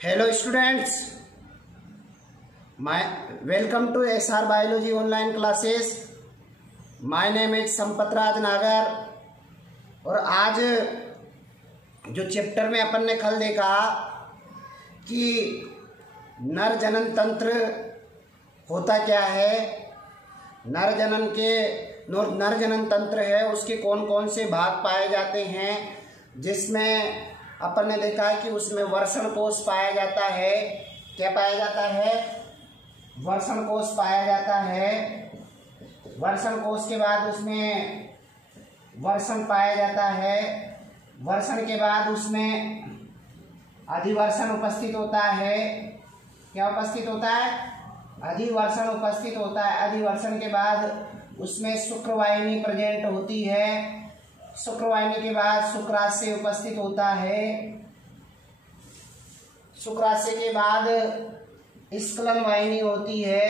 Hello students, welcome to SR Biology online classes. My name is Sampatraj नागर। और आज जो चैप्टर में अपन ने कल देखा कि नर जनन तंत्र होता क्या है, नर जनन तंत्र है उसके कौन कौन से भाग पाए जाते हैं, जिसमें अपन ने देखा है कि उसमें वर्षण कोश पाया जाता है। क्या पाया जाता है? वर्षण कोश पाया जाता है। वर्षण कोश के बाद उसमें वर्षण पाया जाता है। वर्षण के बाद उसमें अधिवर्षण उपस्थित होता है। क्या उपस्थित होता है? अधिवर्षण उपस्थित होता है। अधिवर्षण के बाद उसमें शुक्रवाहिनी प्रेजेंट होती है। शुक्रवाहिनी के बाद शुक्राशय उपस्थित होता है। शुक्राशय के बाद स्खलन वाहिनी होती है।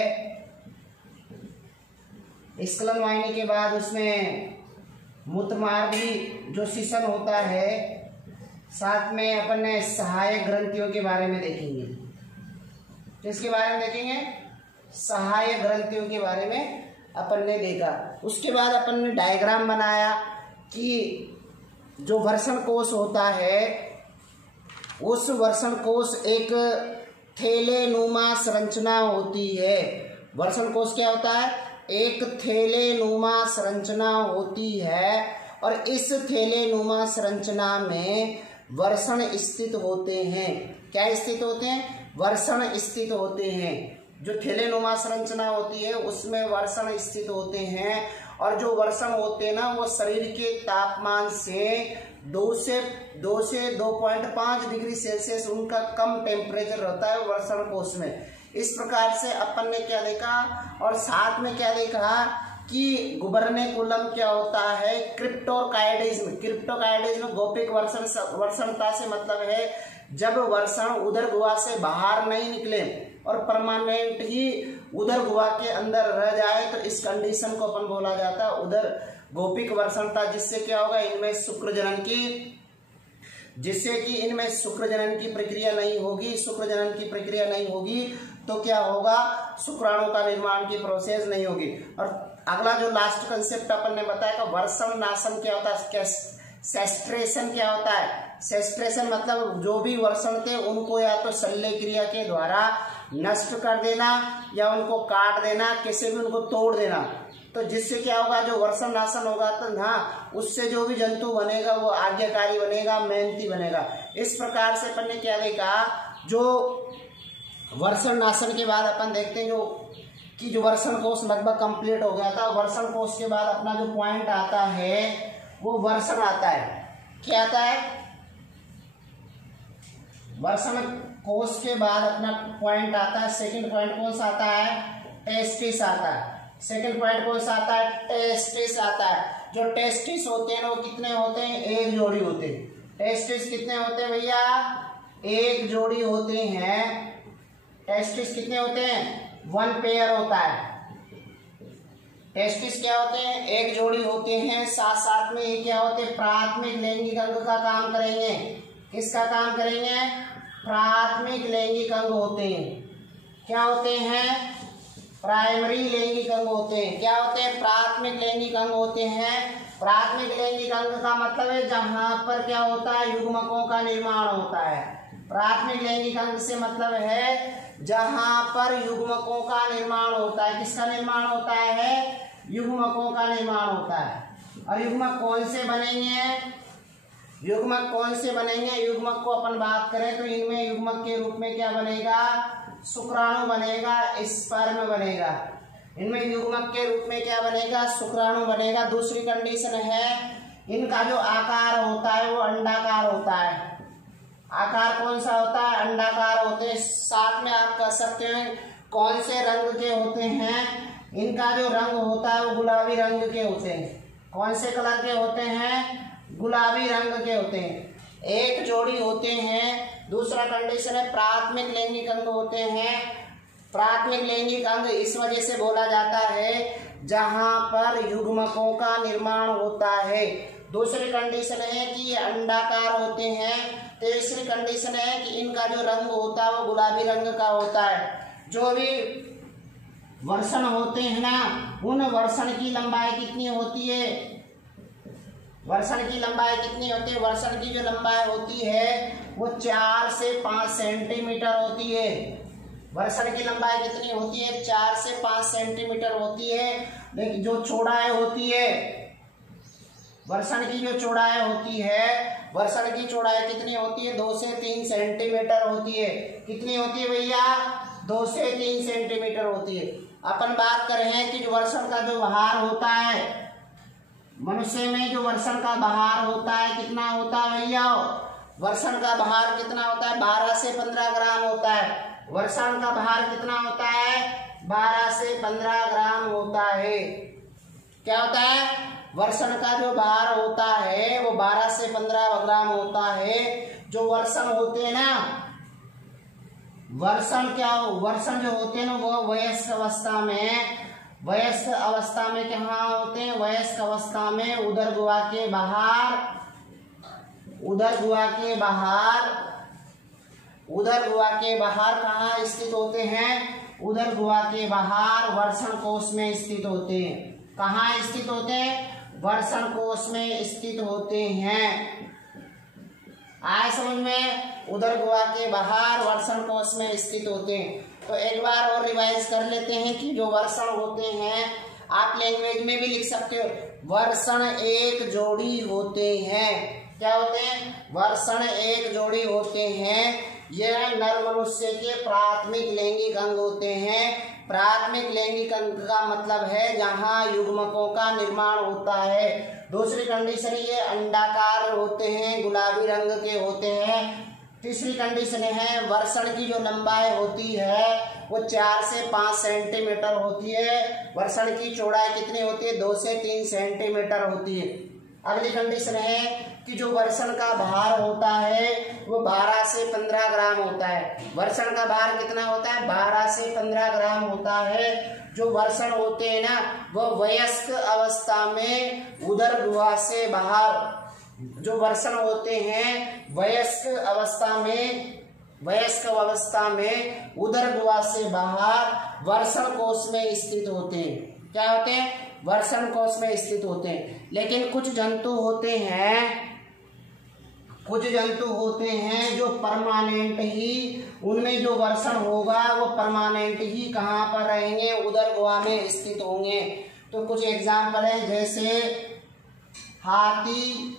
स्खलन वाहिनी के बाद उसमें मूत्रमार्गी जो शिशन होता है। साथ में अपन ने सहायक ग्रंथियों के बारे में देखेंगे। किसके बारे में देखेंगे? सहायक ग्रंथियों के बारे में अपन ने देखा। उसके बाद अपन ने डायग्राम बनाया कि जो वर्षण कोश होता है उस वर्षण कोश एक थैलेनुमा संरचना होती है। वर्षण कोश क्या होता है? एक थैलेनुमा संरचना होती है और इस थैलेनुमा संरचना में वर्षण स्थित होते हैं। क्या स्थित होते हैं? वर्षण स्थित होते हैं। जो थैलेनुमा संरचना होती है उसमें वर्षण स्थित होते हैं और जो वर्षण होते हैं ना वो शरीर के तापमान से 2 से 2.5 डिग्री सेल्सियस उनका कम टेम्परेचर रहता है वर्षण कोश में। इस प्रकार से अपन ने क्या देखा और साथ में क्या देखा कि गुबर्नेकुलम क्या होता है? क्रिप्टोकाइडिज्म। क्रिप्टोकाइडिज्म गोपिक वर्षणता से मतलब है जब वर्षण उदर गुहा से बाहर नहीं निकले और परमानेंट ही उदर गुहा के अंदर रह जाए तो इस कंडीशन को अपन बोला जाता है उदर गोपिक वर्षणता। जिससे क्या होगा? इनमें शुक्र जनन की प्रक्रिया नहीं होगी। शुक्र जनन की प्रक्रिया नहीं होगी तो क्या होगा? शुक्राणु का निर्माण की प्रोसेस नहीं होगी। और अगला जो लास्ट कंसेप्ट अपन ने बताया कि वर्षण नाशन क्या होता है? सेस्ट्रेशन क्या होता है? सेस्ट्रेशन मतलब जो भी वर्षण थे उनको या तो शल्य क्रिया के द्वारा नष्ट कर देना या उनको काट देना, किसी भी उनको तोड़ देना। तो जिससे क्या होगा? जो वर्षण नाशन होगा तो हाँ उससे जो भी जंतु बनेगा वो आज्ञाकारी बनेगा, मेहनती बनेगा। इस प्रकार से अपन ने क्या देखा? जो वर्षण नाशन के बाद अपन देखते हैं जो वर्षण कोश लगभग कंप्लीट हो गया था। वर्षण कोश के बाद अपना जो पॉइंट आता है वो वर्षण आता है। क्या आता है? वर्षण कोश के बाद अपना पॉइंट आता है। सेकंड पॉइंट कौन सा आता है? टेस्टिस आता है। सेकंड पॉइंट कौन सा आता है? टेस्टिस आता है। जो टेस्टिस होते हैं वो कितने होते हैं? एक जोड़ी होते हैं। टेस्टिस कितने होते हैं भैया? एक जोड़ी होते हैं। टेस्टिस कितने होते हैं? 1 पेयर होता है। टेस्टिस क्या होते हैं? एक जोड़ी होते हैं। साथ साथ में ये क्या होते हैं? प्राथमिक लैंगिक अंग का काम करेंगे। किसका काम करेंगे? प्राथमिक लैंगिक अंग होते हैं। क्या होते हैं? प्राइमरी लैंगिक अंग होते हैं। क्या होते हैं? प्राथमिक लैंगिक अंग होते हैं। प्राथमिक लैंगिक अंग का मतलब है जहां पर क्या होता है? युग्मकों का निर्माण होता है। प्राथमिक लैंगिक अंग से मतलब है जहां पर युग्मकों का निर्माण होता है। किसका निर्माण होता है? युग्मकों का निर्माण होता है। और युग्मक कौन से बनेंगे? युग्मक कौन से बनेंगे? युग्मक को अपन बात करें तो इनमें युग्मक के रूप में क्या बनेगा? शुक्राणु बनेगा, स्पर्म बनेगा। इनमें युग्मक के रूप में क्या बनेगा? शुक्राणु बनेगा। दूसरी कंडीशन है इनका जो आकार होता है वो अंडाकार होता है। आकार कौन सा होता है? अंडाकार होते हैं। साथ में आप कह सकते हैं कौन से रंग के होते हैं? इनका जो रंग होता है वो गुलाबी रंग के होते हैं। कौन से कलर के होते हैं? गुलाबी रंग के होते हैं। एक जोड़ी होते हैं। दूसरा कंडीशन है प्राथमिक लैंगिक अंग होते हैं। प्राथमिक लैंगिक अंग इस वजह से बोला जाता है जहां पर युग्मकों का निर्माण होता है। दूसरी कंडीशन है कि ये अंडाकार होते हैं। तीसरी कंडीशन है कि इनका जो रंग होता है वो गुलाबी रंग का होता है। जो भी वर्षण होते हैं ना, उन वर्षण की लंबाई कितनी होती है? वर्षण की लंबाई कितनी होती है? वर्षण की जो लंबाई होती है वो 4 से 5 सेंटीमीटर होती है। वर्षण की लंबाई कितनी होती है? 4 से 5 सेंटीमीटर होती है। लेकिन जो चौड़ाई होती है, वर्षण की जो चौड़ाई होती है, वर्षण की चौड़ाई कितनी होती है? 2 से 3 सेंटीमीटर होती है। कितनी होती है भैया? 2 से 3 सेंटीमीटर होती है। अपन बात कर रहे हैं कि जो वर्षण का जो भार होता है, मनुष्य में जो वर्षण का भार होता है कितना होता है भैया? वर्षण का भार कितना होता है? 12 से 15 ग्राम होता है। वर्षण का भार कितना होता है? 12 से 15 ग्राम होता है। क्या होता है? वर्षण का जो भार होता है वो 12 से 15 ग्राम होता है। जो वर्षण होते हैं ना, वर्षण वर्षण जो होते हैं ना वो वयस्क अवस्था में, वयस्क अवस्था में कहाँ होते हैं? वयस्क अवस्था में उदर गुहा के बाहर, उदर गुहा के बाहर, उदर गुहा के बाहर कहाँ स्थित होते हैं? उदर गुहा के बाहर वर्षण कोश में स्थित होते हैं। कहाँ स्थित होते हैं? वर्षण कोश में स्थित होते हैं। आए समझ में? उदर गुहा के बाहर वर्षण कोश में स्थित होते हैं। तो एक बार और रिवाइज कर लेते हैं कि जो वर्षण होते हैं, आप लैंग्वेज में भी लिख सकते हो, वर्षण एक जोड़ी होते हैं। क्या होते हैं? वर्षण एक जोड़ी होते हैं। यह नर मनुष्य के प्राथमिक लैंगिक अंग होते हैं। प्राथमिक लैंगिक अंग का मतलब है जहाँ युग्मकों का निर्माण होता है। दूसरी कंडीशन ये अंडाकार होते हैं, गुलाबी रंग के होते हैं। तीसरी कंडीशन है वर्षण की जो लंबाई होती है वो 4 से 5 सेंटीमीटर होती है। वर्षण की चौड़ाई कितनी होती है? 2 से 3 सेंटीमीटर होती है। अगली कंडीशन है कि जो वर्षण का भार होता है वो 12 से 15 ग्राम होता है। वर्षण का भार कितना होता है? 12 से 15 ग्राम होता है। जो वर्षण होते हैं ना वो वयस्क अवस्था में उदर गुहा से बाहर, जो वर्षण होते हैं वयस्क अवस्था में, वयस्क अवस्था में उदर गुहा से बाहर वर्षण कोश में स्थित होते हैं। क्या होते हैं? वर्षण कोश में स्थित होते हैं। लेकिन कुछ जंतु होते हैं, कुछ जंतु होते हैं जो परमानेंट ही, उनमें जो वर्षण होगा वो परमानेंट ही कहाँ पर रहेंगे? उदर गुहा में स्थित होंगे। तो कुछ एग्जाम्पल है, जैसे हाथी,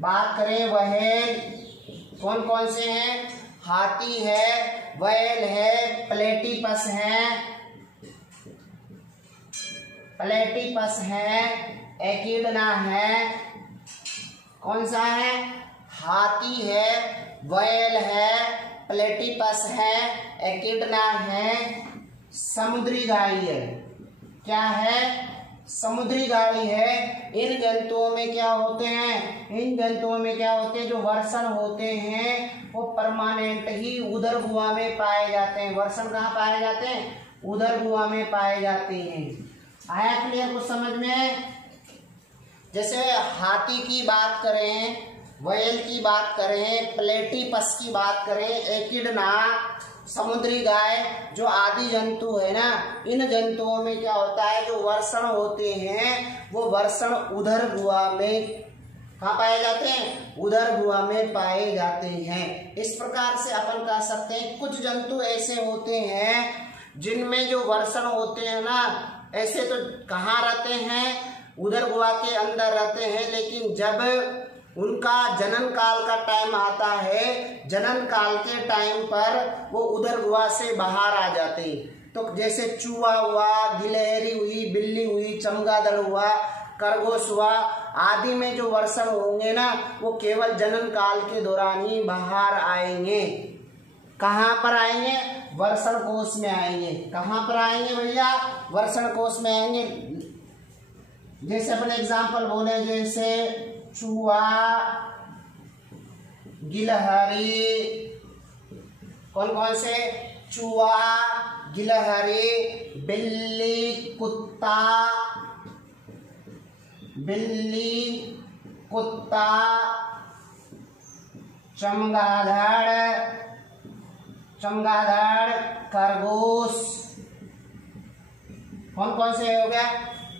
बात करें व्हेल, कौन कौन से हैं? हाथी है, व्हेल है, प्लेटिपस है, प्लेटिपस है, एकिडना है। कौन सा है? हाथी है, व्हेल है, प्लेटिपस है, एकिडना है, समुद्री गाय है। क्या है? समुद्री गाय है। इन जंतुओं में क्या होते हैं? इन जंतुओं में क्या होते हैं? जो वर्षण होते हैं वो परमानेंट ही उदर गुहा में पाए जाते हैं। वर्षण कहाँ पाए जाते हैं? उदर गुहा में पाए जाते हैं। आया क्लियर कुछ समझ में? जैसे हाथी की बात करें, व्हेल की बात करें, प्लेटिपस की बात करें, एकिडना, समुद्री गाय, जो आदि जंतु है ना, इन जंतुओं में क्या होता है? जो वर्षण होते हैं वो वर्षण उदर गुहा में कहाँ पाए जाते हैं? उदर गुहा में पाए जाते हैं। इस प्रकार से अपन कह सकते हैं कुछ जंतु ऐसे होते हैं जिनमें जो वर्षण होते हैं ना, ऐसे तो कहाँ रहते हैं? उदर गुहा के अंदर रहते हैं। लेकिन जब उनका जनन काल का टाइम आता है, जनन काल के टाइम पर वो उदर गुहा से बाहर आ जाते हैं। तो जैसे चूहा हुआ, गिलहरी हुई, बिल्ली हुई, चमगादड़ हुआ, खरगोश हुआ आदि में जो वर्षण होंगे ना वो केवल जनन काल के दौरान ही बाहर आएंगे। कहाँ पर आएंगे? वर्षण कोश में आएंगे। कहाँ पर आएंगे भैया? वर्षण कोश में आएंगे। जैसे अपने एग्जाम्पल बोले, जैसे चूहा, गिलहरी, कौन कौन से? चूहा, गिलहरी, बिल्ली, कुत्ता, बिल्ली, कुत्ता, चमगादड़, खरगोश। कौन कौन से हो गया?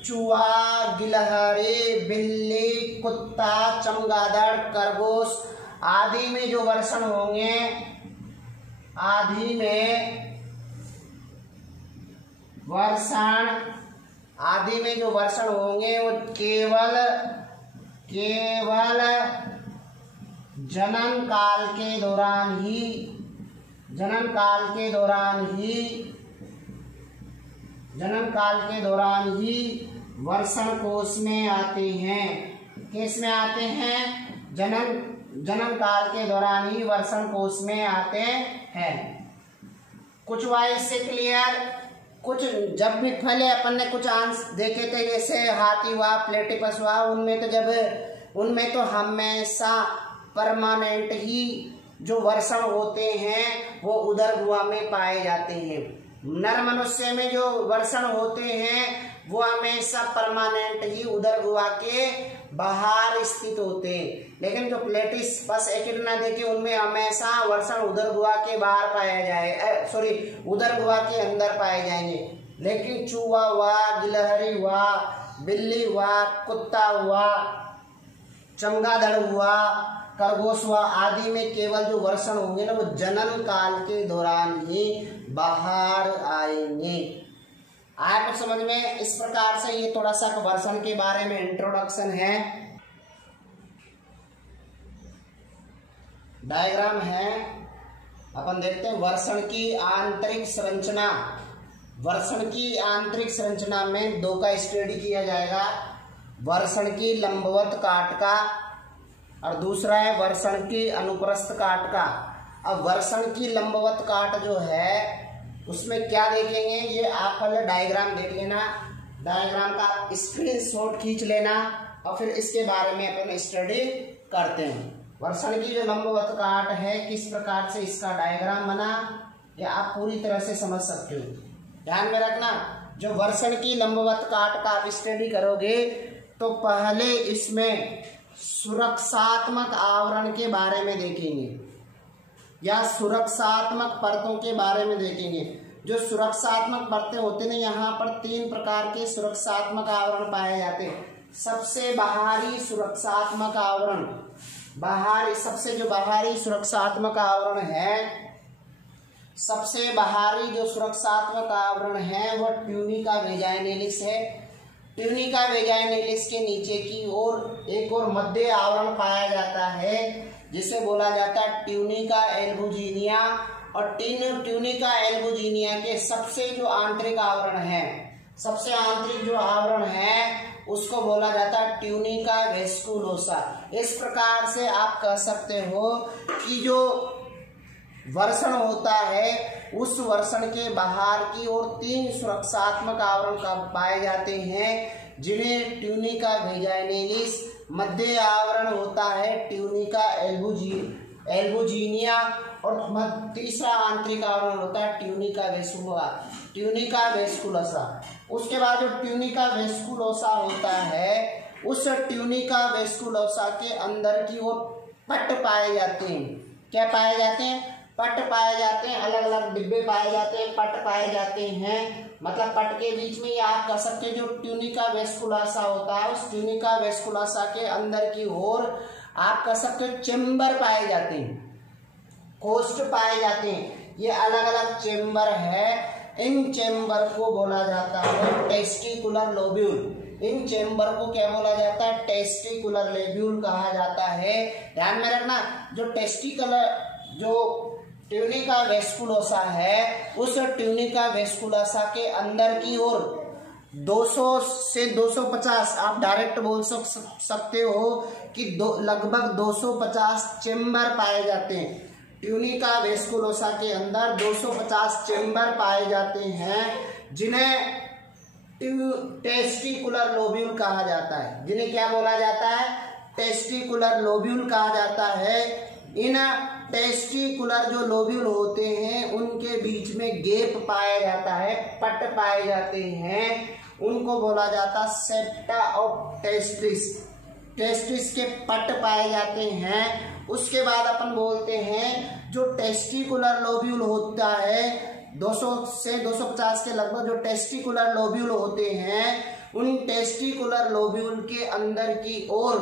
चूहा, गिलहरी, बिल्ली, कुत्ता, चमगादड़, खरगोश आदि में जो वर्षण होंगे, आदि में जो वर्षण होंगे वो केवल जनन काल के दौरान ही वर्षण कोश में आते हैं। किस में आते हैं? जनन काल के दौरान ही वर्षण कोश में आते हैं। कुछ हुआ इससे क्लियर? कुछ जब भी पहले अपन ने कुछ आंस देखे थे, जैसे हाथी हुआ, प्लेटिपस हुआ, उनमें तो हमेशा परमानेंट ही जो वर्षण होते हैं वो उदर गुहा में पाए जाते हैं। नर मनुष्य में जो वर्षण होते हैं वो हमेशा परमानेंट ही उदर गुहा के बाहर स्थित होते हैं, लेकिन जो प्लेटिपस एकिडना देखे उनमें हमेशा वर्षण उदर गुहा के बाहर उदर गुहा के अंदर पाए जाएंगे। लेकिन चूहा हुआ, गिलहरी हुआ, बिल्ली हुआ, कुत्ता हुआ, चमगादड़ हुआ, खरगोश हुआ आदि में केवल जो वर्षण होंगे ना वो जनन काल के दौरान ही बाहर आएंगे। आया कुछ समझ में? इस प्रकार से ये थोड़ा सा वर्षण के बारे में इंट्रोडक्शन है। डायग्राम है, अपन देखते हैं वर्षण की आंतरिक संरचना। वर्षण की आंतरिक संरचना में दो का स्टडी किया जाएगा, वर्षण की लंबवत काट का और दूसरा है वर्षण की अनुप्रस्थ काट का। अब वर्षण की लंबवत काट जो है उसमें क्या देखेंगे, ये आप पहले डायग्राम देख लेना, डायग्राम का स्क्रीनशॉट खींच लेना और फिर इसके बारे में अपन स्टडी करते हैं। वर्षण की जो लंबवत काट है किस प्रकार से इसका डायग्राम बना, ये आप पूरी तरह से समझ सकते हो। ध्यान में रखना, जो वर्षण की लंबवत काट का आप स्टडी करोगे तो पहले इसमें सुरक्षात्मक आवरण के बारे में देखेंगे या सुरक्षात्मक परतों के बारे में देखेंगे। जो सुरक्षात्मक परतें होते हैं, यहाँ पर 3 प्रकार के सुरक्षात्मक आवरण पाए जाते हैं। सबसे बाहरी सुरक्षात्मक आवरण, सबसे जो बाहरी सुरक्षात्मक आवरण है, सबसे बाहरी जो सुरक्षात्मक आवरण है वह ट्यूनिका वेजाइनैलिस है। ट्यूनिका वेजाइनैलिस के नीचे की ओर एक और मध्य आवरण पाया जाता है जिसे बोला जाता है ट्यूनिका एल्बुजिनिया। और ट्यूनिका एल्बुजिनिया के सबसे जो आंतरिक आवरण है, सबसे आंतरिक जो आवरण है उसको बोला जाता है ट्यूनिका वेस्कुलोसा। इस प्रकार से आप कह सकते हो कि जो वर्षण होता है उस वर्षण के बाहर की ओर 3 सुरक्षात्मक आवरण पाए जाते हैं जिन्हें ट्यूनिका वेजाइनैलिस, मध्य आवरण होता है ट्यूनिका एल्बुजिनिया और तीसरा आंतरिक आवरण होता है ट्यूनिका वेस्कुलोसा। उसके बाद जो ट्यूनिका वेस्कुलोसा होता है उस ट्यूनिका वेस्कुलोसा के अंदर की ओर पट पाए जाते हैं। क्या पाए जाते हैं? पट पाए जाते हैं, अलग अलग डिब्बे पाए जाते हैं, पट पाए जाते हैं। मतलब पट के बीच में ये आप कह सकते हैं जो ट्यूनिका वेस्कुलोसा होता है उस ट्यूनिका वेस्कुलोसा के अंदर की ओर आप कह सकते हो चेम्बर पाए जाते हैं, कोष्ठ पाए जाते हैं। ये अलग अलग चेम्बर है, इन चेम्बर को बोला जाता है टेस्टिकुलर लोब्यूल। इन चेम्बर को क्या बोला जाता है? टेस्टिकुलर लोब्यूल कहा जाता है। ध्यान में रखना, जो ट्यूनिका वेस्कुलोसा है उस ट्यूनिका वेस्कुलोसा के अंदर की ओर 200 से 250 आप डायरेक्ट बोल सकते हो कि लगभग 250 चेम्बर पाए जाते हैं। ट्यूनिका वेस्कुलोसा के अंदर 250 चेम्बर पाए जाते हैं जिन्हें टेस्टिकुलर लोब्यूल कहा जाता है। जिन्हें क्या बोला जाता है? टेस्टिकुलर लोब्यूल कहा जाता है। इन टेस्टिकुलर जो लोब्यूल होते हैं उनके बीच में गैप पाया जाता है, पट पाए जाते हैं। उनको बोला जाता सेप्टा ऑफ टेस्टिस। टेस्टिस के पट पाए जाते हैं। उसके बाद अपन बोलते हैं जो टेस्टिकुलर लोब्यूल होता है 200 से 250 के लगभग जो टेस्टिकुलर लोब्यूल होते हैं, उन टेस्टिकुलर लोब्यूल के अंदर की ओर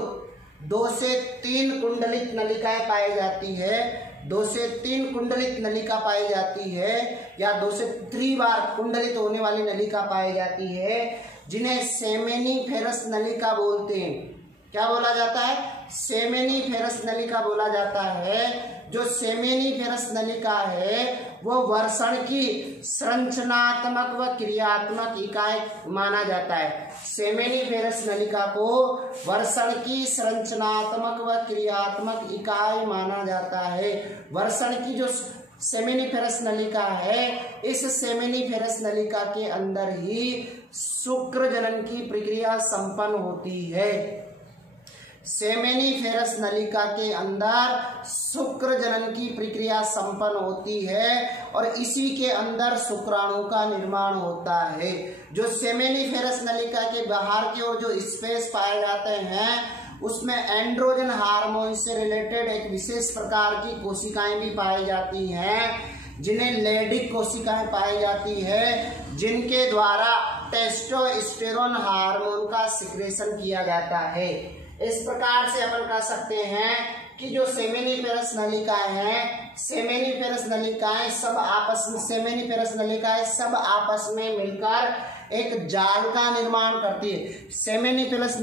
2 से 3 कुंडलित नलिकाएं पाई जाती है। 2 से 3 कुंडलित नलिका पाई जाती है या 2 से 3 बार कुंडलित होने वाली नलिका पाई जाती है, जिन्हें सेमेनिफेरस नलिका बोलते हैं। क्या बोला जाता है? सेमेनिफेरस नलिका बोला जाता है। जो सेमेनिफेरस नलिका है वो वर्षण की संरचनात्मक व क्रियात्मक इकाई माना जाता है। सेमेनिफेरस नलिका को वर्षण की संरचनात्मक व क्रियात्मक इकाई माना जाता है। वर्षण की जो सेमेनिफेरस नलिका है, इस सेमेनिफेरस नलिका के अंदर ही शुक्र जनन की प्रक्रिया संपन्न होती है। सेमेनिफेरस नलिका के अंदर शुक्र जनन की प्रक्रिया संपन्न होती है और इसी के अंदर शुक्राणु का निर्माण होता है। जो सेमेनिफेरस नलिका के बाहर की ओर जो स्पेस पाए जाते हैं, उसमें एंड्रोजन हार्मोन से रिलेटेड एक विशेष प्रकार की कोशिकाएं भी पाई जाती हैं, जिन्हें लेडिक कोशिकाएं पाई जाती है, जिनके द्वारा टेस्टोस्टेरोन हार्मोन का सिक्रेशन किया जाता है। इस प्रकार से अपन कह सकते हैं कि जो सेमेनिफेरस नलिकाएं हैं, सेमेनिफेरस नलिकाएं सब आपस में मिलकर एक जाल का निर्माण करती है। सेमेनिफेरस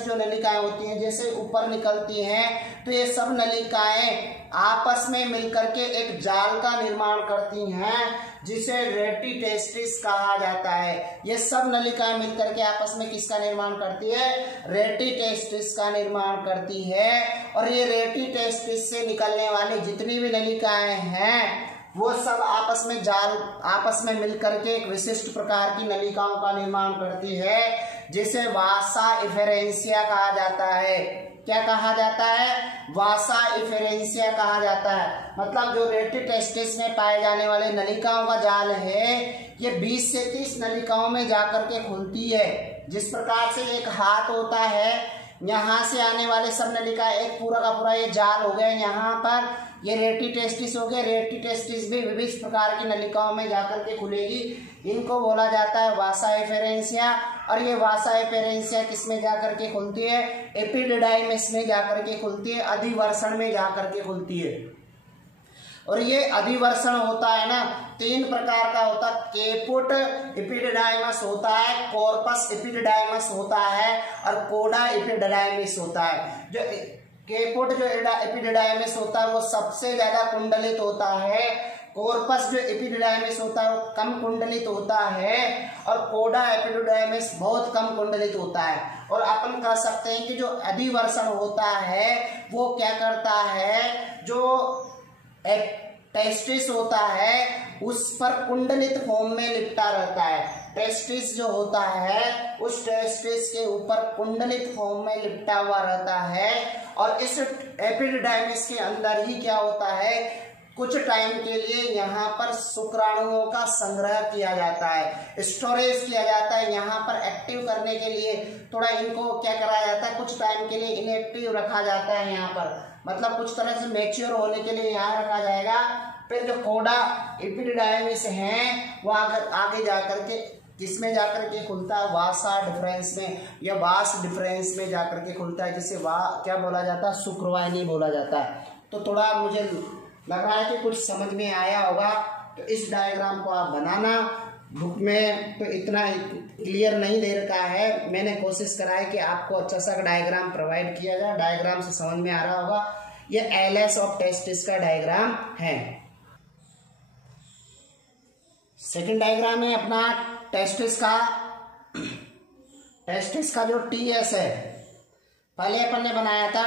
जो नलिकाएं होती हैं, जैसे ऊपर निकलती हैं, तो ये सब नलिकाएं आपस में मिलकर के एक जाल का निर्माण करती हैं, जिसे रेटिटेस्टिस कहा जाता है। ये सब नलिकाएं मिलकर के आपस में किसका निर्माण करती है? रेटिटेस्टिस का निर्माण करती है। और ये रेटिटेस्टिस से निकलने वाली जितनी भी नलिकाएं हैं, वो सब आपस में मिलकर के एक विशिष्ट प्रकार की नलिकाओं का निर्माण करती है, जिसे वासा इफेरेंसिया कहा जाता है। क्या कहा जाता है? वासा इफेरेंसिया कहा जाता है। मतलब जो रेटिटेस्टिस में पाए जाने वाले नलिकाओं का जाल है, ये 20 से 30 नलिकाओं में जाकर के खुलती है। जिस प्रकार से एक हाथ होता है, यहाँ से आने वाले सब नलिका एक पूरा का पूरा ये जाल हो गया, यहाँ पर ये रेटिटेस्टिस हो गया। रेटिटेस्टिस भी विभिन्न प्रकार की नलिकाओं में जाकर के खुलेगी। इनको बोला जाता है वासा एफेरेंसिया। और ये वासा एफेरेंसिया किस में जाकर के खुलती है? एपिडिडाइमिस में जाकर के खुलती है, अधिवर्षण में जाकर के खुलती है। और ये अधिवर्षण होता है ना, 3 प्रकार का होता है। केपुट एपिडिडाइमस होता है, कॉर्पस एपिडिडाइमस होता है और कोडा एपिडिडाइमिस होता है। जो केपुट जो एपिडिडाइमिस होता है वो सबसे ज्यादा कुंडलित होता है। कॉर्पस जो एपिडिडाइमिस होता है वो कम कुंडलित होता है और कोडा एपिडिडाइमिस बहुत कम कुंडलित होता है। और अपन कह सकते हैं कि जो अधिवर्षण होता है वो क्या करता है, जो टेस्टिस होता है उस पर कुंडलित फॉर्म में लिपटा रहता है। टेस्टिस जो होता है उस टेस्टिस के ऊपर कुंडलित फॉर्म में लिपटा हुआ रहता है। और इस एपिडिडाइमिस के अंदर ही क्या होता है, कुछ टाइम के लिए यहाँ पर शुक्राणुओं का संग्रह किया जाता है, स्टोरेज किया जाता है। यहाँ पर एक्टिव करने के लिए थोड़ा इनको क्या करा जाता है, कुछ टाइम के लिए इनएक्टिव रखा जाता है। यहाँ पर मतलब कुछ तरह से मैच्योर होने के लिए यहाँ रखा जाएगा। फिर जो कोडा एपिडिडाइमिस हैं वो आगे जाकर के किसमें जाकर के खुलता है? वासा डिफरेंस में या वास डिफरेंस में जाकर के खुलता है, जिसे क्या बोला जाता है? शुक्रवाहिनी बोला जाता है। तो थोड़ा मुझे लग रहा है कि कुछ समझ में आया होगा। तो इस डायग्राम को आप बनाना। बुक में तो इतना क्लियर नहीं दे रखा है, मैंने कोशिश करा है कि आपको अच्छा सा डायग्राम प्रोवाइड किया जाए। डायग्राम से समझ में आ रहा होगा। ये एलएस ऑफ टेस्टिस का डायग्राम है। सेकंड डायग्राम है अपना टेस्टिस का जो टीएस है, पहले अपन ने बनाया था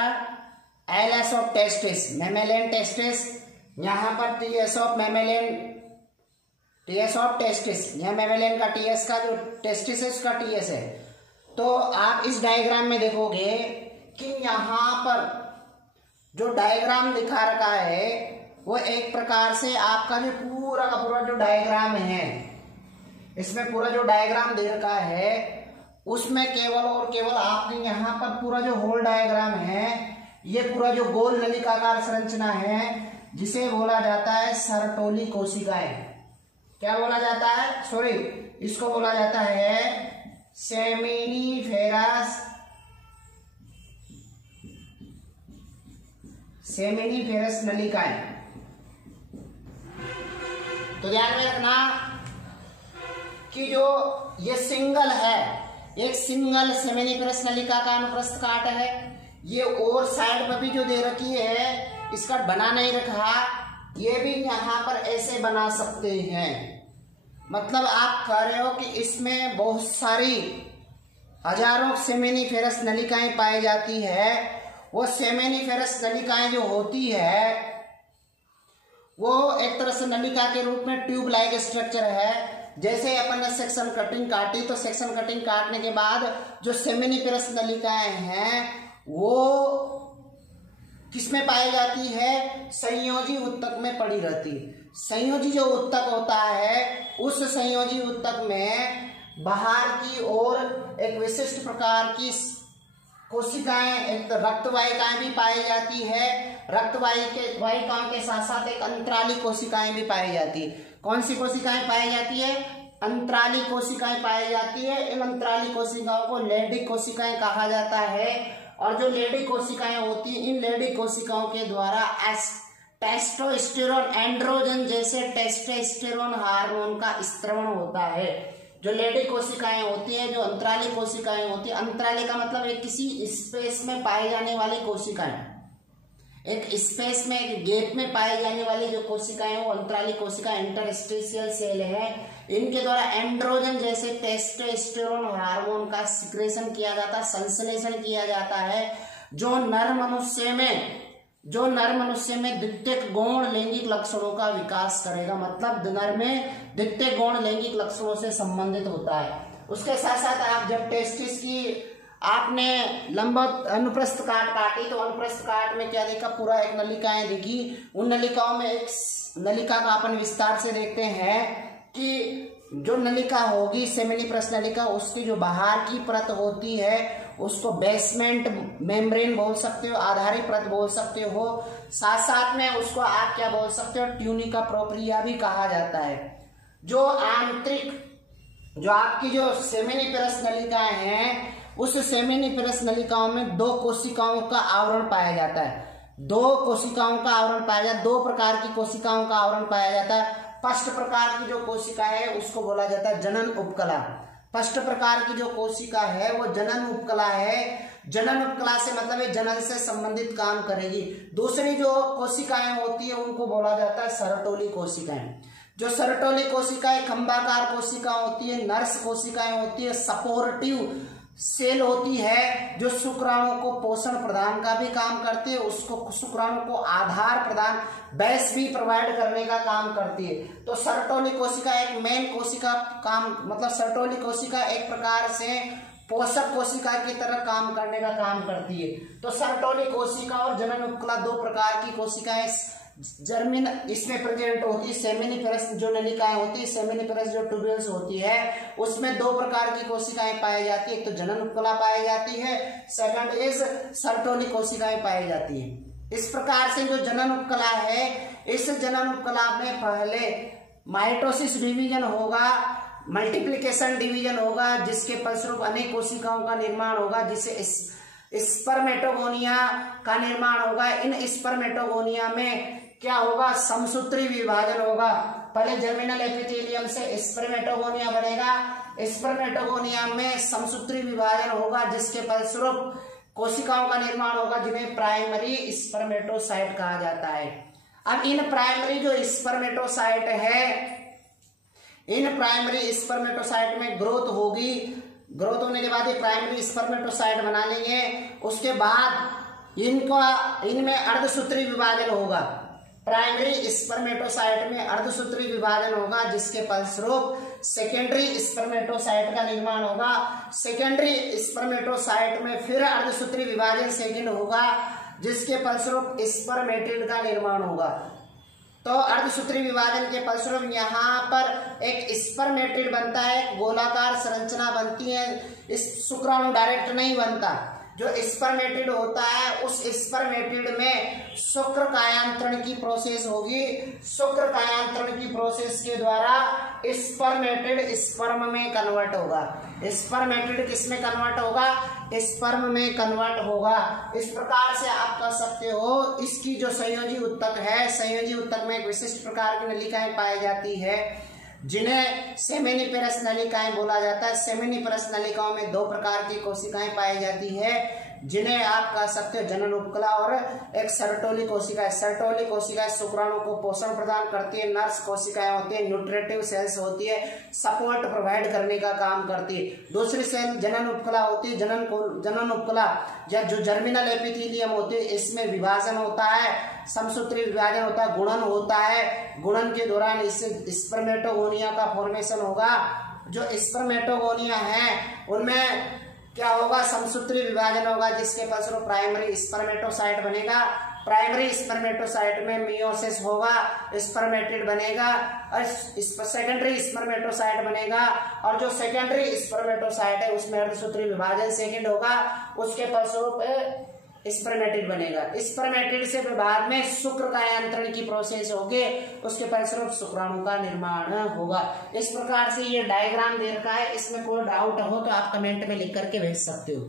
LS of testis, mammalian testis. यहाँ पर TS of mammalian, TS of testis, यह मैमेलियन का टीएस का जो टेस्टिस है उसका टीएस है। तो आप इस डायग्राम में देखोगे कि यहाँ पर जो डायग्राम दिखा रखा है वो एक प्रकार से आपका जो पूरा का पूरा जो डायग्राम है, इसमें पूरा जो डायग्राम दे रखा है उसमें केवल और केवल आपने यहाँ पर पूरा जो होल डायग्राम है, ये पूरा जो गोल नलिकाकार संरचना है जिसे बोला जाता है सर्टोली कोशिकाएं। क्या बोला जाता है? सॉरी, इसको बोला जाता है सेमिनिफेरस नलिकाएं। तो ध्यान में रखना कि जो ये सिंगल है, एक सिंगल सेमिनिफेरस नलिका का अनुप्रस्थ काट है। ये और साइड में भी जो दे रखी है, इसका बना नहीं रखा, ये भी यहाँ पर ऐसे बना सकते हैं। मतलब आप कह रहे हो कि इसमें बहुत सारी हजारों सेमिनिफेरस नलिकाएं पाई जाती है। वो सेमिनिफेरस नलिकाएं जो होती है वो एक तरह से नलिका के रूप में ट्यूब लाइक स्ट्रक्चर है। जैसे अपन ने सेक्शन कटिंग काटी, तो सेक्शन कटिंग काटने के बाद जो सेमिनिफेरस नलिकाएं हैं वो किसमें पाई जाती है? संयोजी ऊतक में पड़ी रहती। संयोजी जो ऊतक होता है, उस संयोजी ऊतक में बाहर की ओर एक विशिष्ट प्रकार की कोशिकाएं, एक रक्तवाहिकाएं भी पाई जाती है। रक्तवाहिकाओं के साथ साथ एक अंतराली कोशिकाएं भी पाई जाती है। कौन सी कोशिकाएं पाई जाती है? अंतराली कोशिकाएं पाई जाती है। इन अंतराली कोशिकाओं को लेडिक कोशिकाएं कहा जाता है। और जो लेडी कोशिकाएं होती हैं, इन लेडी कोशिकाओं के द्वारा टेस्टोस्टेरोन, एंड्रोजन जैसे टेस्टोस्टेरोन हार्मोन का स्त्रवण होता है। जो लेडी कोशिकाएं होती है, जो अंतराली कोशिकाएं होती है, अंतराली का मतलब एक किसी स्पेस में पाई जाने वाली कोशिकाएं, एक स्पेस में, एक गैप में पाई जाने वाली जो कोशिकाएं वो अंतराली कोशिका, इंटरस्टिशियल सेल है। इनके द्वारा एंड्रोजन जैसे टेस्टोस्टेरोन हार्मोन का सिक्रेशन किया जाता है, संश्लेषण किया जाता है, जो नर मनुष्य में द्वितीयक गौण लैंगिक लक्षणों का विकास करेगा। मतलब नर में द्वितीयक गौण लैंगिक लक्षणों से संबंधित होता है। उसके साथ साथ आप जब टेस्टिस की आपने लंबा अनुप्रस्थ काट काटी, तो अनुप्रस्थ काट में क्या देखा? पूरा एक नलिकाएं दिखी। उन नलिकाओं में एक नलिका का अपन विस्तार से देखते हैं कि जो नलिका होगी सेमिनिफेरस नलिका, उसकी जो बाहर की परत होती है उसको बेसमेंट मेम्ब्रेन बोल सकते हो, आधारी परत बोल सकते हो। साथ साथ में उसको आप क्या बोल सकते हो? ट्यूनिका प्रोप्रिया भी कहा जाता है। जो आंतरिक, जो आपकी जो सेमिनिफेरस नलिकाएं हैं, उस सेमिनिफेरस नलिकाओं में दो कोशिकाओं का आवरण पाया जाता है। दो कोशिकाओं का आवरण पाया जाता है, दो प्रकार की कोशिकाओं का आवरण पाया जाता है। फर्स्ट प्रकार की जो कोशिका है उसको बोला जाता है जनन उपकला। फर्स्ट प्रकार की जो कोशिका है वो जनन उपकला है। जनन उपकला से मतलब ये जनन से संबंधित काम करेगी। दूसरी जो कोशिकाएं होती है उनको बोला जाता है सरटोली कोशिकाएं। जो सरटोली कोशिकाएं खंभाकार कोशिका होती है, नर्स कोशिकाएं होती है, सपोर्टिव सेल होती है, जो शुक्राणु को पोषण प्रदान का भी काम करती है, उसको शुक्राणु को आधार प्रदान, बेस भी प्रोवाइड करने का काम करती है। तो सरटोली कोशिका एक मेन कोशिका काम, मतलब सरटोली कोशिका एक प्रकार से पोषक कोशिका की तरह काम करने का काम करती है। तो सरटोली कोशिका और जनन उपकला दो प्रकार की कोशिकाएं जर्मिन इसमें प्रेजेंट होती है। सेमिनिफेरस जो नलिकाएं होती है, सेमिनिफेरस जो ट्यूब्यूल्स होती है, उसमें दो प्रकार की कोशिकाएं पाई जाती है। एक तो जनन उपकला पाई जाती है, सेकंड इज सरटोली कोशिकाएं पाई जाती है। इस प्रकार से जो जनन उपकला है, इस जनन उपकला में पहले माइटोसिस डिवीजन होगा, मल्टीप्लिकेशन डिवीजन होगा, जिसके फलस्वरूप अनेक कोशिकाओं का निर्माण होगा, जिससे स्पर्मेटोगोनिया का निर्माण होगा। इन स्पर्मेटोगोनिया में क्या होगा? समसूत्री विभाजन होगा। पहले जर्मिनल एपिथेलियम से स्पर्मेटोगोनिया बनेगा, स्पर्मेटोगोनिया में समसूत्री विभाजन होगा, जिसके फलस्वरूप कोशिकाओं का निर्माण होगा, जिन्हें प्राइमरी स्पर्मेटोसाइट कहा जाता है। अब इन प्राइमरी जो स्पर्मेटोसाइट है, इन प्राइमरी स्पर्मेटोसाइट में ग्रोथ होगी। ग्रोथ होने के बाद ये प्राइमरी स्पर्मेटोसाइट बना लेंगे। उसके बाद इनमें अर्धसूत्री विभाजन होगा। प्राइमरी स्पर्मेटोसाइट में अर्धसूत्री विभाजन होगा, जिसके फलस्वरूप सेकेंडरी स्पर्मेटोसाइट का निर्माण होगा। सेकेंडरी स्पर्मेटोसाइट में फिर अर्धसूत्री विभाजन सेकेंड होगा, जिसके फलस्वरूप स्पर्मेटिड का निर्माण होगा। तो अर्धसूत्री विभाजन के फलस्वरूप यहाँ पर एक स्पर्मेटिड बनता है, गोलाकार संरचना बनती है। इस शुक्राणु डायरेक्ट नहीं बनता, जो स्पर्मेटिड होता है उस स्पर्मेटिड में शुक्र कायांतरण की प्रोसेस होगी। शुक्र कायांतरण की प्रोसेस के द्वारा स्पर्मेटिड स्पर्म में कन्वर्ट होगा। स्पर्मेटिड किस में कन्वर्ट होगा? स्पर्म में कन्वर्ट होगा। इस प्रकार से आप कह सकते हो इसकी जो संयोजी उत्तक है, संयोजी उत्तक में एक विशिष्ट प्रकार की नलिकाएं पाई जाती है जिन्हें सेमिनिफेरस नलिकाएं बोला जाता है। सेमिनिफेरस नलिकाओं में दो प्रकार की कोशिकाएं पाई जाती है जिन्हें आप कह सकते हो जनन उपकला और एक सर्टोली कोशिका। सर्टोली कोशिका शुक्राणु को पोषण प्रदान करती है, नर्स कोशिकाएं होती है, न्यूट्रिटिव सेल्स होती है, सपोर्ट प्रोवाइड करने का काम करती है। दूसरी सेल जनन उपकला होती है। जनन उपकला या जो जर्मिनल एपिथेलियम होती है, इसमें विभाजन होता है, समसूत्री विभाजन होता है, गुणन होता है। गुणन के दौरान इससे स्पर्मेटोगोनिया का फॉर्मेशन होगा। जो स्पर्मेटोगोनिया है उनमें क्या होगा? समसूत्री विभाजन होगा, जिसके फलस्वरूप प्राइमरी स्पर्मेटोसाइट बनेगा। प्राइमरी स्पर्मेटोसाइट में मियोसिस होगा, स्पर्मेटिड बनेगा और सेकेंडरी स्पर्मेटोसाइट बनेगा। और जो सेकेंडरी स्पर्मेटोसाइट है उसमें अर्धसूत्री विभाजन सेकेंड होगा, उसके फलस्वरूप स्पर्मेटिड बनेगा। स्पर्मेटिड से बाद में शुक्र कायांतरण की प्रोसेस होगी, उसके फलस्वरूप शुक्राणु का निर्माण होगा। इस प्रकार से ये डायग्राम दे रखा है। इसमें कोई डाउट हो तो आप कमेंट में लिख करके भेज सकते हो।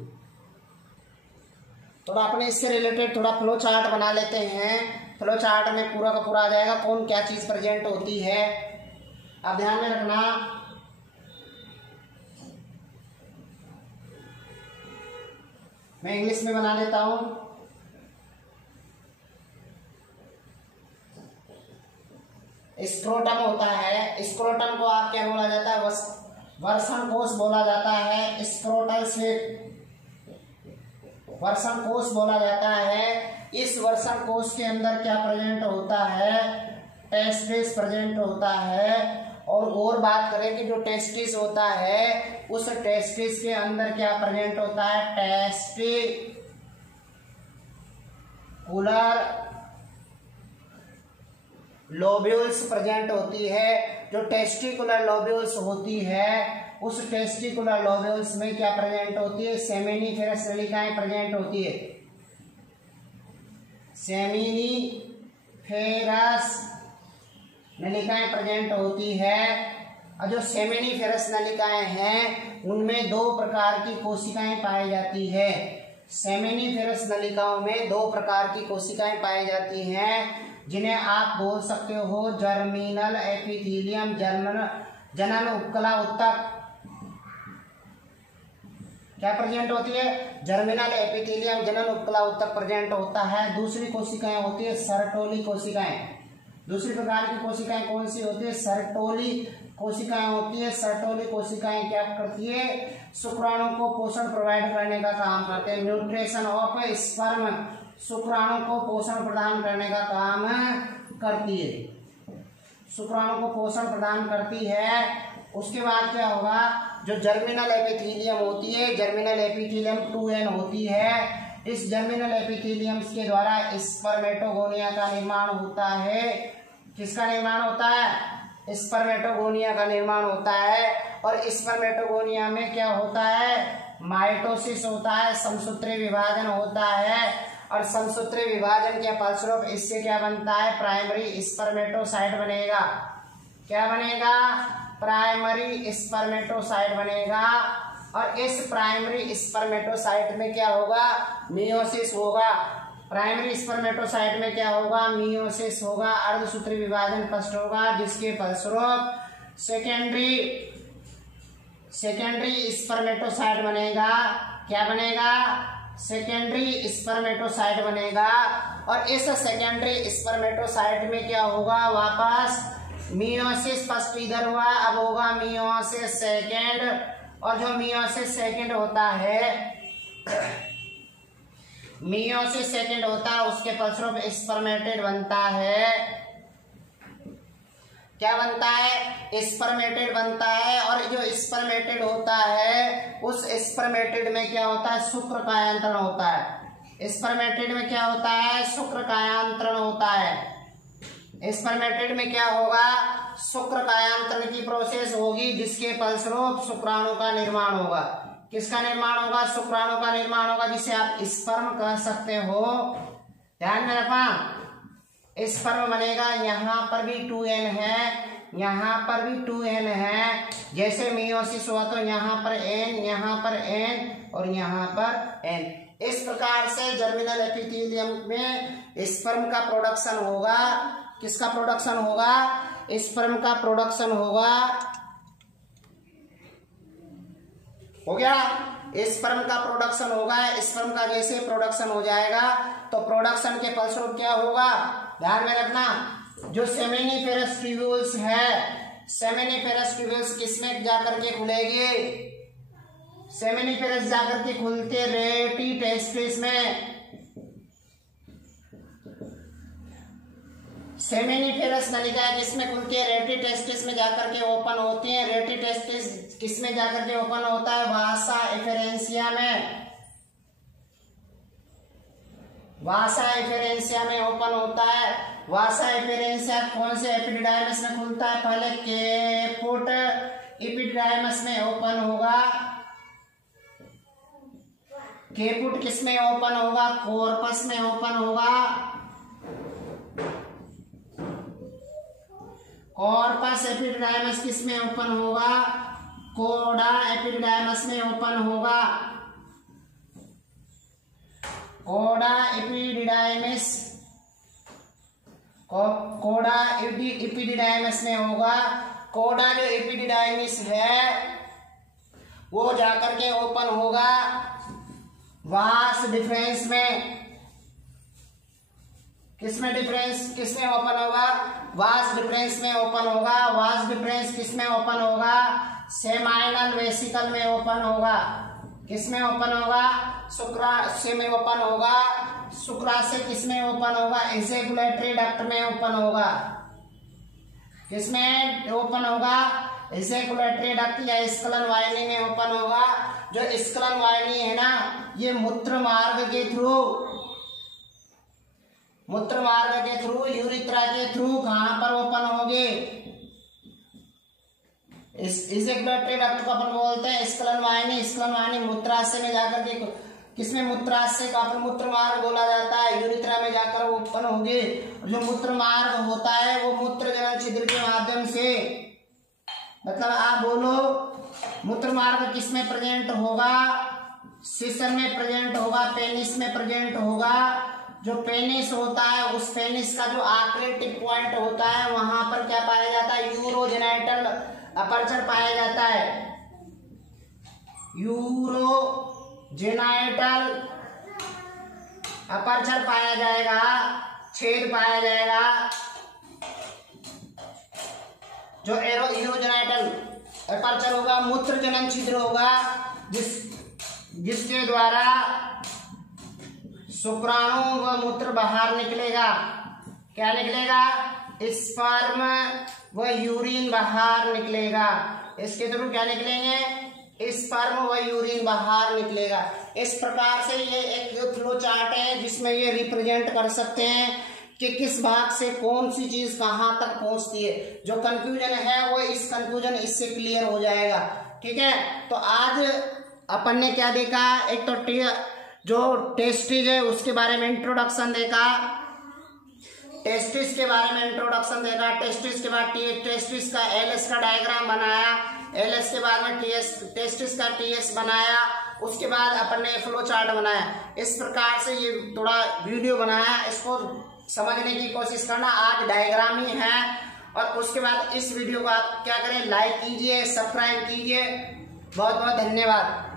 थोड़ा अपने इससे रिलेटेड थोड़ा फ्लो चार्ट बना लेते हैं। फ्लो चार्ट में पूरा का पूरा आ जाएगा कौन क्या चीज प्रेजेंट होती है। आप ध्यान में रखना, मैं इंग्लिश में बना लेता हूं। स्क्रोटम होता है, स्क्रोटम को आप क्या बोला जाता है? वर्षण कोश बोला जाता है। स्क्रोटल से वर्षण कोश बोला जाता है। इस वर्षण कोश के अंदर क्या प्रेजेंट होता है? टेस्टिस प्रेजेंट होता है। और बात करें कि जो टेस्टिस होता है उस टेस्टिस के अंदर क्या प्रेजेंट होता है? टेस्टिकुलर लोब्यूल्स प्रेजेंट होती है। जो टेस्टिकुलर लोब्यूल्स होती है उस टेस्टिकुलर लोब्यूल्स में क्या प्रेजेंट होती है? सेमिनिफेरस नलिकाएं प्रेजेंट होती है। सेमिनिफेरस नलिकाएं प्रेजेंट होती है। और जो सेमिनिफेरस नलिकाएं हैं उनमें दो प्रकार की कोशिकाएं पाई जाती है। सेमिनिफेरस नलिकाओं में दो प्रकार की कोशिकाएं पाई जाती हैं जिन्हें आप बोल सकते हो जर्मिनल एपिथेलियम, जनन उपकला उत्तक। क्या प्रेजेंट होती है? जर्मिनल एपिथेलियम, जनन उपकला उत्तक प्रेजेंट होता है। दूसरी कोशिकाएं होती है सर्टोली कोशिकाएं। दूसरी प्रकार की कोशिकाएं कौन सी होती है? सर्टोली कोशिकाएं होती है। सर्टोली कोशिकाएं क्या करती है? शुक्राणु को पोषण प्रोवाइड करने का काम करते हैं। न्यूट्रिशन ऑफ स्पर्म, शुक्राणु को पोषण प्रदान करने का काम करती है। शुक्राणु को पोषण प्रदान करती है। उसके बाद क्या होगा? जो जर्मिनल एपिथेलियम होती है, जर्मिनल एपिथेलियम 2n होती है। इस जर्मिनल एपिथेलियम्स के द्वारा स्पर्मेटोगोनिया का निर्माण होता है। किसका निर्माण होता है? स्पर्मेटोगोनिया का निर्माण होता है। और स्पर्मेटोगोनिया में क्या होता है? माइटोसिस होता है, समसूत्री विभाजन होता है। और समसूत्री विभाजन के फलस्वरूप इससे क्या बनता है? प्राइमरी स्पर्मेटोसाइट बनेगा। क्या बनेगा? प्राइमरी स्पर्मेटोसाइट बनेगा। और इस प्राइमरी स्पर्मेटोसाइट में क्या होगा? मियोसिस होगा। प्राइमरी स्पर्मेटोसाइट में क्या होगा? मियोसिस होगा। अर्धसूत्री विभाजन फर्स्ट होगा, जिसके फलस्वरूप सेकेंडरी स्पर्मेटोसाइट बनेगा। क्या बनेगा? सेकेंडरी स्पर्मेटोसाइट बनेगा। और इस सेकेंडरी स्पर्मेटोसाइट में क्या होगा? वापस मियोसिस फर्स्ट इधर हुआ, अब होगा मियोसिस सेकेंड। और जो मियोसिस सेकेंड होता है, मियोसिस सेकेंड होता है, उसके फलस्वरूप स्पर्मेटिड बनता है। क्या बनता है? स्पर्मेटिड बनता है। और जो स्पर्मेटिड होता है उस स्पर्मेटिड में क्या होता है? शुक्र कायांतरण होता है। स्पर्मेटिड में क्या होता है? शुक्र कायांतरण होता है। स्पर्मेटिड में क्या होगा, शुक्र कायांतरण की प्रोसेस होगी, जिसके फलस्वरूप शुक्राणु का निर्माण होगा। किसका निर्माण होगा, शुक्राणु का निर्माण होगा, जिसे आप स्पर्म कह सकते हो। ध्यान में रखना, स्पर्म बनेगा। यहाँ पर भी 2n है, यहाँ पर भी 2n है। जैसे मियोसिस हुआ तो यहाँ पर n, यहाँ पर n और यहाँ पर n। इस प्रकार से जर्मिनल एपिथेलियम में स्पर्म का प्रोडक्शन होगा। किसका प्रोडक्शन होगा, स्पर्म का प्रोडक्शन होगा। हो गया, स्पर्म का प्रोडक्शन होगा। स्पर्म का जैसे प्रोडक्शन हो जाएगा तो प्रोडक्शन के फलस्वरूप क्या होगा, ध्यान में रखना, जो सेमिनिफेरस ट्यूब्यूल्स है, सेमिनिफेरस ट्यूब्यूल्स किसमें जाकर के खुलेगी, सेमिनिफेरस जाकर के खुलते रेटी टेस्टिस में। सेमिनिफेरस नलिका किसमें खुलती है, रेटी टेस्टिस में जाकर के ओपन होती है। रेटी टेस्टिस किसमें जाकर के ओपन होता है, वासा एफेरेंसिया में, वासा एफेरेंसिया में ओपन होता है। वासा एफेरेंसिया कौन से एपिडिडाइमस में खुलता है, पहले केपुट एपिडिडाइमस में ओपन होगा। केपुट किसमें ओपन होगा, कॉर्पस में ओपन होगा। कॉर्पस एपिडिडाइमस किसमें ओपन होगा, कोडा एपिडिडाइमस में ओपन होगा। कोडा एपिडिडाइमस, कोडा एपिडिडाइमस में होगा। कोडा जो एपिडिडाइमस है वो जाकर के ओपन होगा वास डिफरेंस में। किसमें डिफरेंस, किसमें ओपन होगा, वास डिफरेंस में ओपन होगा। वास डिफरेंस किसमें ओपन होगा, सेमाइनल वेसिकल में ओपन होगा। किसमें ओपन होगा, शुक्राशय में ओपन होगा। शुक्राशय किसमें ओपन होगा, एजेकुलेटरी डक्ट में ओपन होगा। किसमें ओपन होगा, एजेकुलेटरी डक्ट या स्खलन वाहिनी में ओपन होगा। जो स्खलन वाहिनी है ना, ये मूत्र मार्ग के थ्रू, मूत्र मार्ग के थ्रू, यूरिथ्रा के थ्रू कहां पर ओपन होगी, एजेकुलेटरी डक्ट को अपन बोलते हैं स्खलन वाहिनी। स्खलन वाहिनी मूत्राशय में जाकर के, किसमें, मूत्राशय का अपन मूत्र मार्ग बोला जाता है, यूरिथ्रा में जाकर ओपन होगी। जो मूत्र मार्ग होता है वो मूत्र जनन छिद्र के माध्यम से, मतलब आप बोलो मूत्र मार्ग किसमें प्रेजेंट होगा, सीसन में प्रेजेंट होगा, पेनिस में प्रेजेंट होगा। जो पेनिस होता है उस पेनिस का जो आखिरी टिप पॉइंट होता है वहां पर क्या पाया जाता है, यूरोजेनाइटल अपर्चर पाया जाता है। यूरोजेनाइटल अपर्चर पाया जाएगा, छेद पाया जाएगा। जो यूरोजेनाइटल अपर्चर होगा, मूत्र जनन छिद्र होगा, जिसके द्वारा शुक्राणु व मूत्र बाहर निकलेगा। क्या निकलेगा, स्पर्म व यूरिन बाहर निकलेगा। इसके थ्रू क्या निकलेंगे, स्पर्म व यूरिन बाहर निकलेगा। इस प्रकार से ये एक फ्लो चार्ट है जिसमें ये रिप्रेजेंट कर सकते हैं कि किस भाग से कौन सी चीज कहां तक पहुंचती है। जो कंफ्यूजन है वो इस कंफ्यूजन इससे क्लियर हो जाएगा। ठीक है, तो आज अपन ने क्या देखा, एक तो जो टेस्टिस है उसके बारे में इंट्रोडक्शन देखा, टेस्टिस के बारे में इंट्रोडक्शन देखा। टेस्टिस के बाद टेस्टिस का एलएस का डायग्राम बनाया, एलएस के बाद में टेस्टिस का टीएस बनाया, उसके बाद अपन ने फ्लो चार्ट बनाया। इस प्रकार से ये थोड़ा वीडियो बनाया, इसको समझने की कोशिश करना। आज डायग्राम ही है और उसके बाद इस वीडियो को आप क्या करें, लाइक कीजिए, सब्सक्राइब कीजिए। बहुत बहुत धन्यवाद।